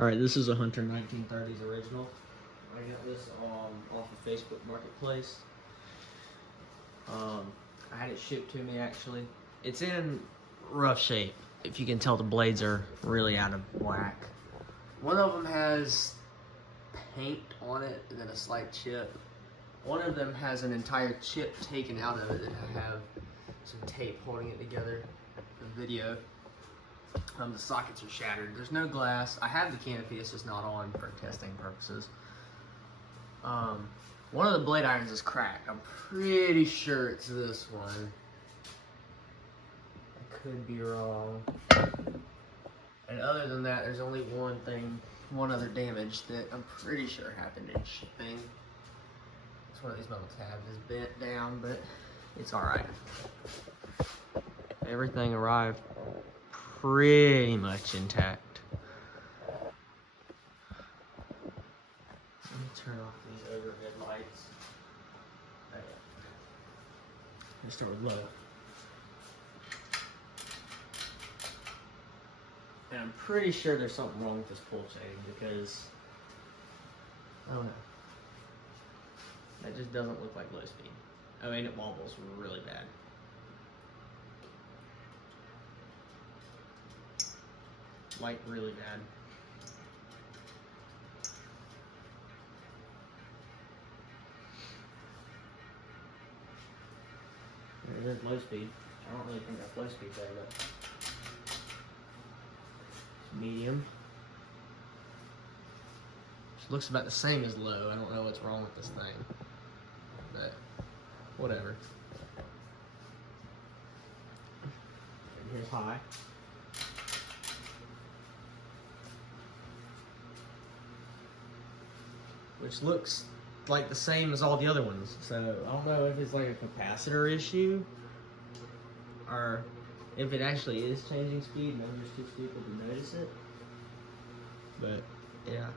All right, this is a Hunter 1930s original. I got this off of Facebook Marketplace. I had it shipped to me actually. It's in rough shape. If you can tell, the blades are really out of whack. One of them has paint on it and then a slight chip. One of them has an entire chip taken out of it, and I have some tape holding it together for the video. The sockets are shattered. There's no glass. I have the canopy, it's just not on for testing purposes. One of the blade irons is cracked. I'm pretty sure it's this one. I could be wrong. And other than that, there's only one other damage that I'm pretty sure happened in shipping. It's one of these metal tabs is bent down, but it's alright. Everything arrived pretty much intact. Let me turn off these overhead lights. Let's start with low. And I'm pretty sure there's something wrong with this pull chain because, I don't know. That just doesn't look like low speed. I mean, it wobbles really bad. Like, really bad. There it is, low speed. I don't really think that's low speed there, but it's medium. It looks about the same as low. I don't know what's wrong with this thing, but whatever. And here's high. Which looks like the same as all the other ones. So I don't know if it's like a capacitor issue or if it actually is changing speed and I'm just too stupid to notice it. But yeah.